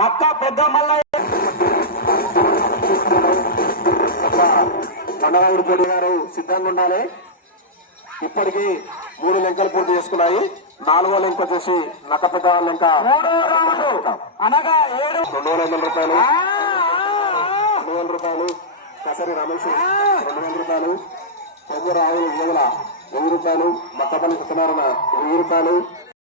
నక్క పెద్ద మల్లయ్య కొండరావుడి పొడి గారు సిద్ధంగా ఉండాలి. ఇప్పటికీ 3 లెంకలు పూర్తి చేసుకున్నాయి. 4వ లెంక వచ్చేసి నక్క పెద్ద లెంక అనగా 2,200 రూపాయలు, 2,000 రూపాయలు. కసరి రమేష్ 2,000 రూపాయలు, కొమ్ము రావులు 1000 రూపాయలు, మక్కపల్లి సత్యనారాయణ 1000 రూపాయలు,